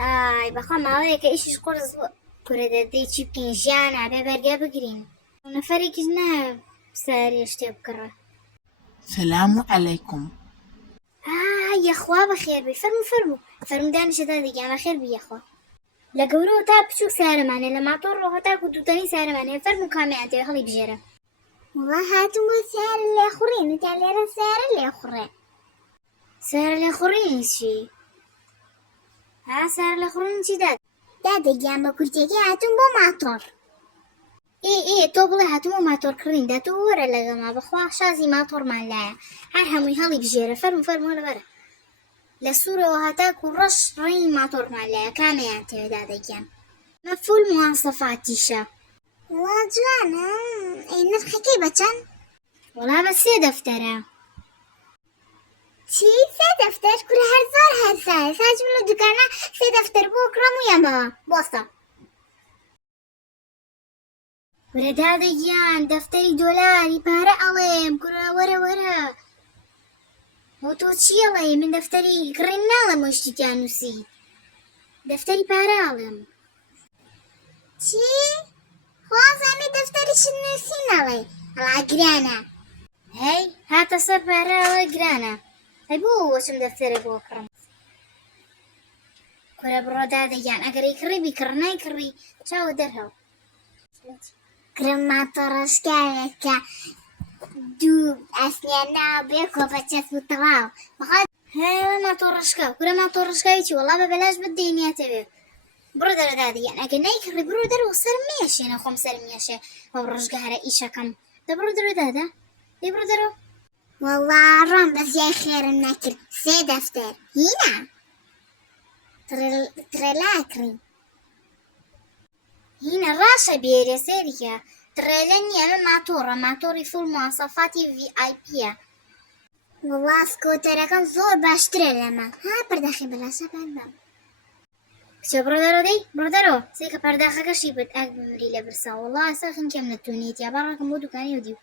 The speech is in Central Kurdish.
ئای بەخوا ماوەیەکە ئیشیش قورس بووە کورە دەدەی چی بکەین ژیان ئابێ بەرگا بگرین نەفەرێکیش نایە سارێ شتێ بکڕە. سلام علیکم. یەخوا بەخێر بێ فەرمودانیشەدا دەگیانە خێر بی یەخوا لە گەورەوە تا بچوو سارەمانێ لە ماتۆڕ ڕۆ تاکو دووتەنی سارەمانێ فەرموو کامیان تێ هەڵی بژێرە. وڵا هاتمووە سارە لێخوڕین تا لێرە سارە لێخوڕێ. سارە لێخوڕینی چی؟ سارە لێخوڕین چی داد؟ دادەگیان بە کورتێکی هاتم بۆ ماتۆڕ. تۆ بڵێ هاتووە ماتۆڕ کڕین دا تۆ وەرە لەگەڵما بەخوا شازی ماتۆڕمان لایە هەر هەمووی هەڵی بژێرە فەرموو لەبەرە لە سوورەوە هەتاکو ڕەش ڕێی ماتۆڕمان لایە کامیان تێدا دەگیان مەفعول مواسەفاتیشە. وا جوانە ئەی نرخەکەی بەچەند؟ وەڵا بە 3 دەفتەرە. چی 3 دەفتەر؟ کورە هەر زۆر هەرسایە ساجم لە دوکانە 3 دەفتەر بۆ کڕەم و یەمەوە بۆستە. وەرە دادەگیان دەفتەری دۆلاری پارە ئەڵێم کورە وەرە بۆ تۆ چی ئەڵێ من دەفتەری کڕین ناڵێم وەشتیان نووسی دەفتەری پارە ئەڵێم. چی؟ خوازانێ دەفتەریشت نووسی نەڵێ هەڵا گرانە. هەی هاتە سەر پارە ئەڵێ گرانە هەی بۆ وەچم دەفتەرە بۆ کڕم کورە بڕۆ دادەگیان ئەگەری کڕی بیکڕ نایکڕی چاوە دەرهەڵ. کرم ماتۆڕەشکاوێت کە دوو ئەسنیان ناوە بێ کۆپەچەسب و تەواو هەیە ماتۆڕەشکا کورە ماتۆڕەشکاوی چی وەڵا بە بەلاش بدەینیاتەوێ بڕۆ دەرە دادەگیان ئەگە نایکڕی بڕۆ دەرەوە سەرم مێشێنە خۆم سەرم مێشێ ئەو ڕژگارە ئیشەکەم دەبڕۆ دەرە دادا دەی بڕۆ دەرەوە. وەڵا ڕۆم بەزیای خێرم نەکرد 3 دەفتەر هینە ترێلاکڕین هینە ڕاشە بێرێ سێریکە ترێلە نییە ئەمە ماتۆڕی فوڵ مواسەفاتی VIPە. وەڵا سکۆتەرەکەم زۆر باشترە لەمە پەرداخی بەلاشە بەندەم کچە بڕۆ دەرەوە دەی بڕۆ دەرەوە سێ کە پەرداخەکەشی بێت ئەک ببری لە برسا وەڵا ئێستا خنکەم نەتوانێت یا باڕەکەم بۆ دوکانی و دیو